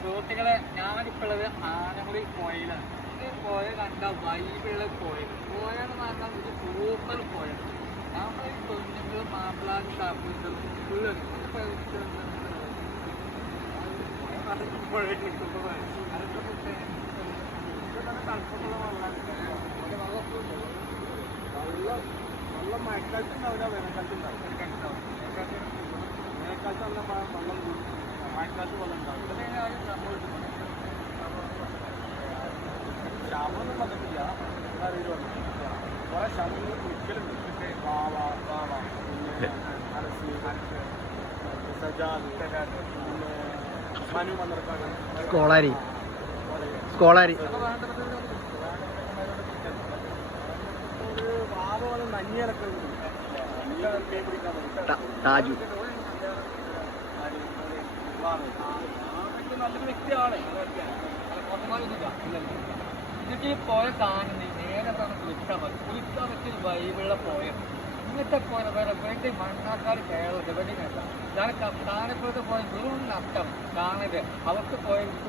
സുഹൃത്തുക്കളെ, ഞാനിപ്പോൾ ഉള്ളത് ആനമുടി കോയിലാണ്. ഇത് കോയ കണ്ട വൈബുള്ള കോയിൽ. കോയെന്ന് പറഞ്ഞാൽ ഇത് സൂപ്പർ കോയ. നമ്മൾ ഈ കുഞ്ഞുങ്ങളും മാപ്പിളാനും കാപ്പുകളും ഫുള്ള് വെള്ളം മഴക്കാലത്തുണ്ടാവില്ല, വേനൽക്കാലത്തുണ്ടാവും. വേനൽക്കാലത്ത് നല്ല വെള്ളം കൂടും, മഴക്കാലത്ത് വെള്ളം ഉണ്ടാവും. ക്ഷാമൊന്നും വന്നിട്ടില്ല, അറിയില്ല. കുറെ ക്ഷാമങ്ങൾ ഒരിക്കലുണ്ട്. വാവ പിന്നെ അരസി, സജാദ്, പിന്നെ മനു മണ്ണർക്കാട്, സ്കോളാരി വാവ വന്ന് നഞ്ഞിലൊക്കെ നല്ല മീൻ പിടിക്കാൻ താജു നല്ലൊരു വ്യക്തിയാണ്. എന്നിട്ട് ഈ പോയ കാണുന്നത് നേരെ കുളിക്കാൻ പറ്റിയ വൈബുള്ള പോയ. ഇങ്ങനത്തെ പോയ വേറെ വേണ്ടി മണ്ണാക്കാട് കേരളത്തിൽ വെടിങ്ങല്ല. ഞാൻ താനപ്പുറത്ത് പോയ വെറും നഷ്ടം കാണരുത്. അവർക്ക് പോയിട്ട്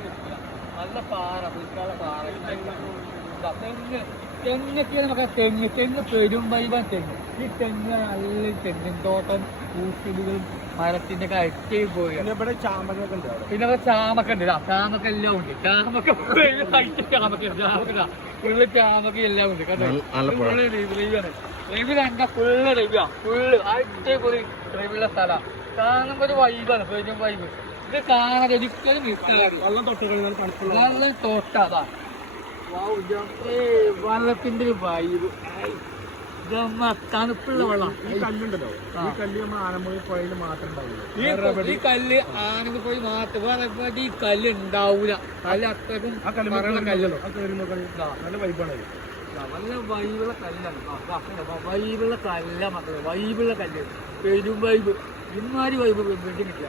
നല്ല പാറ, കുളിക്കാനുള്ള പാറ, തെങ്ങ് തെങ്ങൊക്കെയാണ് നമുക്ക്. തെങ്ങ് പെരും വൈബാൻ തെങ്ങ്. ഈ തെങ്ങ് നല്ല തെങ്ങിൻ തോട്ടം, പൂച്ചുകളും മരത്തിന്റെ ഒക്കെ അയച്ചു പോയി. പിന്നെ ഇവിടെ ചാമ്പൊക്കെ ഉണ്ട്. പിന്നെ അവിടെ ചാമക്ക ഉണ്ട്. ചാമക്ക എല്ലാം ഉണ്ട്. ചാമക്ക ഫുള്ള് ചാമക്ക എല്ലാം ഉണ്ട്. ഫുള്ള് റിവ്യൂആണ്. റിവ്യൂ കണ്ട ഫുള്ള് റിവ്യൂ. ഫുള്ള് അടിപൊളി റിവ്യുള്ള സ്ഥലം. കാണുമ്പോ ഒരു വൈബാണ്, പെരും വൈബ്. ഇത് കാണാൻ ഒരിക്കലും വെള്ളം തൊട്ടുകളിൽ വെള്ളം തൊട്ടാ വെള്ളത്തിന്റെ ഒരു വൈബ്. തണുപ്പുള്ള വെള്ളം. ഈ കല്ലുണ്ടല്ലോ, ഈ കല്ല് നമ്മൾ ആനമുടി പുഴയിൽ മാത്രം ഉണ്ടാവില്ല. ഈ കല്ല് ആനക്ക് പോയി മാത്രം വേറെ ഈ കല്ല് ഉണ്ടാവൂല. കല്ല് അത്രക്കും കല്ലല്ലോ. നല്ല വൈബാണ്. നല്ല വൈബുള്ള കല്ലാണ്. വൈബുള്ള കല്ല മക്കളെ, വൈബുള്ള കല്ല്, പെരും വൈബ്. ഇമാതിരി വൈബ് കിട്ടില്ല.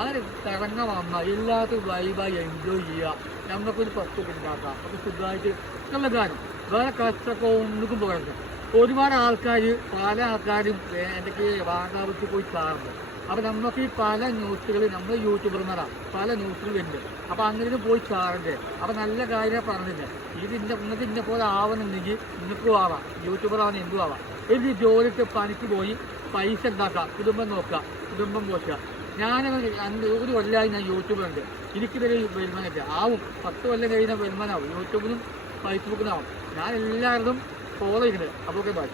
അങ്ങനെ കറങ്ങ വന്ന എല്ലാത്തും വൈബായി എൻജോയ് ചെയ്യുക. നമുക്കൊരു 10 ഉണ്ടാക്കാം. അപ്പോൾ സുഖമായിട്ട് നല്ല കാര്യം. വേറെ കഷ്ടമൊക്കെ ഒന്നും പോകരുത്. ഒരുപാട് ആൾക്കാർ, പല ആൾക്കാരും എന്തൊക്കെ വാങ്ങാവിട്ട് പോയി കാണുന്നത്. അപ്പോൾ നമുക്ക് ഈ പല ന്യൂസുകൾ, നമ്മൾ യൂട്യൂബർമാരാണ്, പല ന്യൂസുകളുണ്ട്. അപ്പോൾ അങ്ങനെ പോയി കാണണ്ടേ. അപ്പോൾ നല്ല കാര്യം പറഞ്ഞില്ല. നിങ്ങൾക്ക് ഇന്ന പോലെ ആവണമെന്നുണ്ടെങ്കിൽ നിങ്ങൾക്കും ആവാം. യൂട്യൂബറാണ്, എന്തും ആവാം. എനിക്ക് ജോലിക്ക് പണിക്ക് പോയി പൈസ ഉണ്ടാക്കാം, കുടുംബം നോക്കുക, കുടുംബം പോറ്റുക. ഒരു കൊല്ലമായി ഞാൻ യൂട്യൂബറുണ്ട്. എനിക്കിതൊരു വരുമാനമൊക്കെ ആവും. 10 കൊല്ലം കഴിഞ്ഞാൽ വരുമാനമാവും. യൂട്യൂബിലും ഫേസ്ബുക്കിനാവും. ഞാൻ എല്ലാവരും ഫോളോ ചെയ്യുന്നത്. അപ്പോൾ ഓക്കെ, ബൈ.